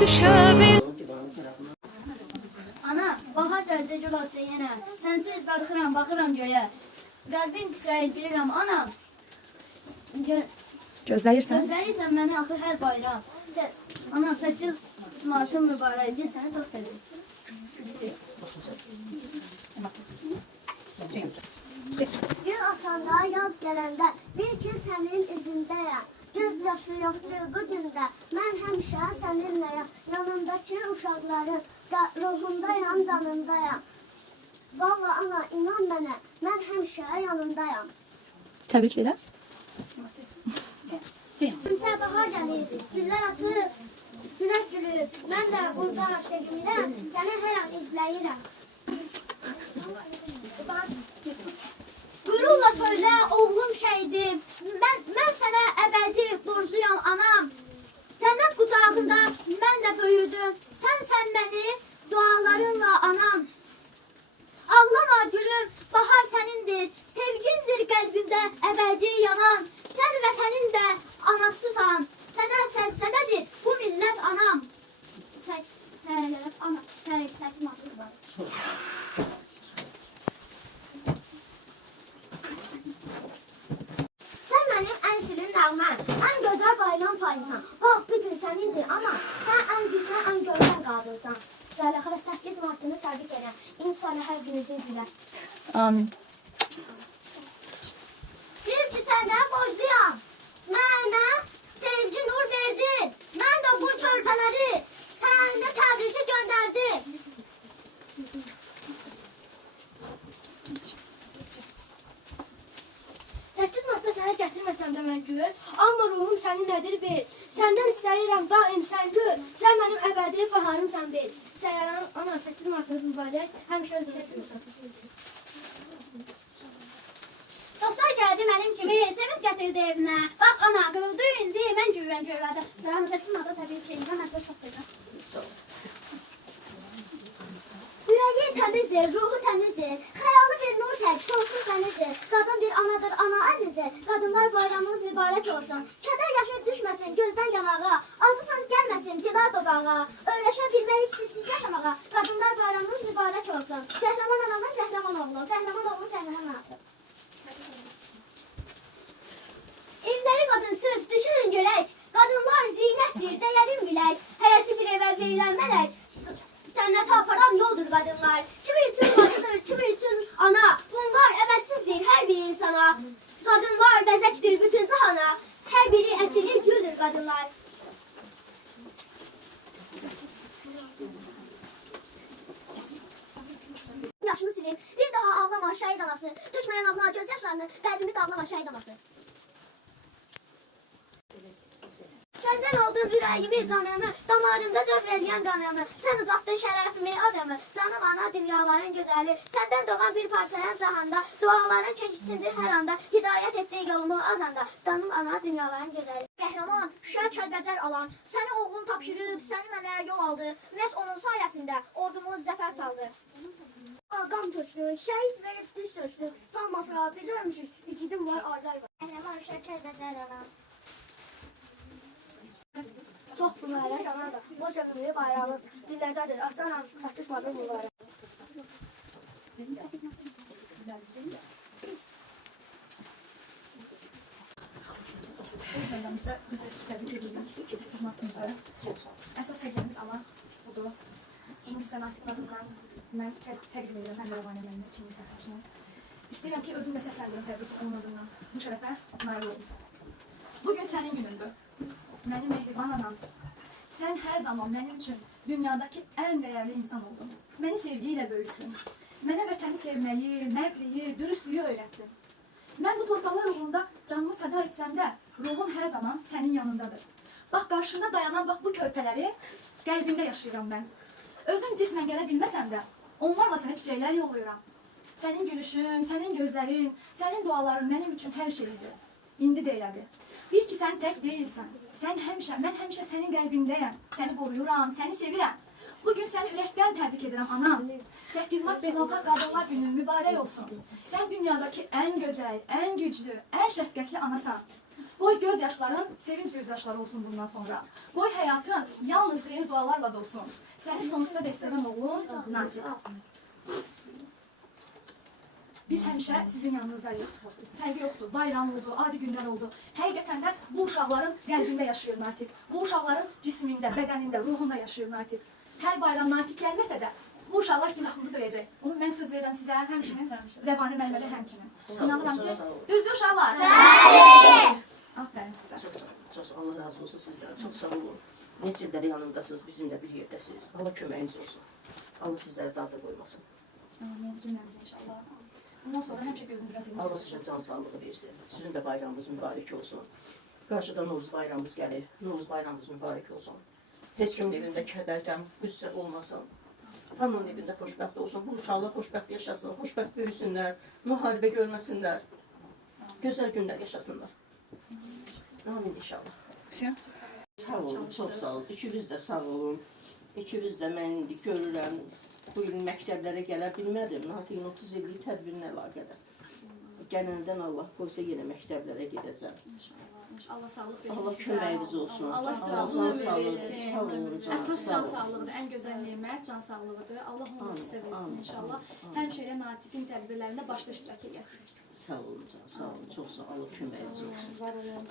düşe Ana, bahar gəldi gül açdı yenə. Sənsiz darıxıram, baxıram göyə. Qəlbim titrəyir, bilirəm anam. Gözləyirsən? Gözləyirsən məni axı hər bayram. Ana, 8 Martın mübarək. Biz səni çox sevirik. Gün açanda, yaz gələndə, bil ki sənin izindəyəm. Göz yaşı yoxdur bu gündə, mən həmişə səninləyəm. Yanımdakı uşaqların ruhundayam, canındayam. Valla ana, inan mənə, mən həmişə yanındayam. Təbrik edirəm. Kimsə bahar gəlir, güllər açır, günəş gülür. Mən də burada sevinirəm, səni hər an izləyirəm. Qürurla söylə, oğlum şəhidim, mən sənə əbədi borcluyam anam. Cənnət qucağında mən də böyüdüm, sən məni dualarınla anam. Ağlama gülüm, bahar sənindir, sevgindir qəlbimdə əbədi yanan. Sən vətənin də anasısan, sənə sənsədədir bu millət anam. Sən mənim ən şirin nəğməm, ən gözəl bayram payısan. Bax, bir gün sənindir ana, sən ən güzel, ən gözəl qadınsan. Zəlaxıra 8 Martını təbrik edən, inşallah hər gününüzü bilər. Amin. Bil ki sənə borcluyam, mənə sevgi nur verdin. Mən də bu körpələri sənə təbriki göndərdim. Martda sənə gətirməsəm də mən gül, amma ruhum səninlədir bil. Səndən istəyirəm daim sən gül, sən mənim əbədi baharımsan bil. Səyyaran ana 8 Martda mübarək, həmişə özünə gülürsən. Dostlar gəldi mənim kimi, sevib gətirdi evimə. Bax ana, qıldı indi, mən güvən görlədim. Sənə 8 Martda təbii ki, mən sizə çox sevirəm. Ürəyi təmizdir, ruhu təmizdir. Xəyalı bir nur tək, sonsuz dənizdir. Qadın bir anadır, ana əzizdir. Qadınlar bayramınız mübarək olsun. Kədər yaşı düşməsin gözdən yanağa. Acı söz gəlməsin dila dodağa. Öyrəşə bilməyik sizsiz yaşamağa. Qadınlar bayramınız mübarək olsun. Qəhrəman ananın qəhrəman oğlu, qəhrəman oğlun qəhrəman anası. Evləri qadınsız, düşünün görək. Qadınlar zinətdir, dəyərin bilək. Həyəsi bir evə verilən mələk. Cənnətə aparan yoldur qadınlar. Kimi üçün bacıdır, kimi üçün ana. Bunlar əbədsizdir hər bir insana. Qadınlar bəzəkdir bütün cahana. Hər biri ətili güldür qadınlar. Yaşını sileyim, bir daha ağlama şəhid anası. Tökməyən ağla göz yaşlarını, qəlbimi dağlama şəhid anası. Səndən aldım ürəyimi, canımı, damarımda dövrələyən qanımı. Sən ucatdın şərəfimi, adamı, canım ana dünyaların gözəli. Səndən doğan bir parçayan cahanda, duaların keçsindir hər anda. Hidayət etdiyi yolumu azanda, canım ana dünyaların gözəli. Qəhrəman, Şuşa Kəlbəcər alan, səni oğlum tapşırıb, səni mənə yol aldı. Məhz onun sayəsində ordumuz zəfər çaldı. Qan tökdü, şəhid verib düz söçdü. Sanmasına biz ölmüşük, ikidim var Azər var. Qəhrəman Şuşa Kəlbəcər alan. Çox mübarək anadır, bu sevimli bayramı dillərdədir, aslanam, çatışmadır mübarək. Biz də sizi təbrik edirik. Əsas həqiqimiz Allah budur. İnsan aktivlarından mən təqdim edirəm həm Rəvanə mənim ikimiz də açınım. İstəyirəm ki, özüm də səsləndirim təbrik olmadığından bu şərəfə nail olun. Bugün sənin günündür. Mənim mehriban anam, sən hər zaman mənim üçün dünyadakı ən dəyərli insan oldun. Məni sevgi ilə böyütdün. Mənə vətəni sevməyi, mərdliyi, dürüstlüyü öyrətdin. Mən bu torpaqlar uğrunda canımı fəda etsəm də, ruhum hər zaman sənin yanındadır. Bax, qarşında dayanan bax bu körpələri qəlbində yaşayıram mən. Özüm cismən gələ bilməsəm də, onlarla sənə çiçəklər yollayıram. Sənin gülüşün, sənin gözlərin, sənin duaların mənim üçün hər şeydir. İndi də elədir. Bil ki, sən tək deyilsən. Mən həmişə sənin qəlbindəyəm. Səni qoruyuram, səni sevirəm. Bugün səni ürəkdən təbrik edirəm, anam. 8 Mart Beynəlxalq Qadınlar Günü mübarək olsun. Sən dünyadakı ən gözəl, ən güclü, ən şəfqətli anasan. Qoy göz yaşların sevinç göz yaşları olsun bundan sonra. Qoy həyatın yalnız xeyir dualarla da olsun. Səni sonsuza dək sevən oğlum Natiq. Biz həmişə sizin yanınızdayıq. Fərqi yoxdur, bayram oldu, adi günlər oldu. Həqiqətən də bu uşaqların qəlbində yaşayır Natiq. Bu uşaqların cismində, bədənində, ruhunda yaşayır Natiq. Hər bayram Natiq gəlməsə də bu uşaqlar sizin haqqınızı döyəcək. Onu mən söz verirəm sizə, həmçinin Rəvani müəllimə də həmçinin. İnanıram ki, düzdür uşaqlar? Bəli! Aferin sizə. Çox sağ olun. Çox Allah razı olsun sizdən. Çox sağ olun. Necə də yanımdasınız, bizimlə bir yerdəsiniz. Allah köməyiniz olsun. Allah sizləri darda qoymasın. Amin. Cümləmiz inşallah. Bundan sonra həmişə gözünüzdə sevinç Allah sizə can sağlığı versin. Sizin də bayramınız mübarək olsun. Qarşıda Novruz bayramımız gəlir. Novruz bayramımız mübarək olsun. Heç kimin evində kədər, qəm, qüssə olmasın. Hamının evində xoşbəxt olsun. Bu uşaqlar xoşbəxt yaşasın, xoşbəxt böyüsünlər, müharibə görməsinlər. Gözəl günlər yaşasınlar. Amin inşallah. Sağ olun, çox sağ olun. İkiniz də sağ olun. İkiniz də mən indi görürəm. Bu il məktəblərə gələ bilmədim. Natiqin 30 illik tədbirinə əlaqədar. Gələnədən Allah qoysa yenə məktəblərə gedəcəm. Allah sağlıq versin. Allah köməyiniz olsun. Allah Can sağlıq sağlığı versin. sağ olun, can Əsas sağ can olun. sağlığıdır, ən gözəl nemət can sağlığıdır. Allah onu da sizə versin inşallah. Həmişə elə Natiqin tədbirlərində başda iştirak edəsiniz. Sağ olun, can sağ olun. Çox sağ olun. Allah köməyiniz olsun. Var olun.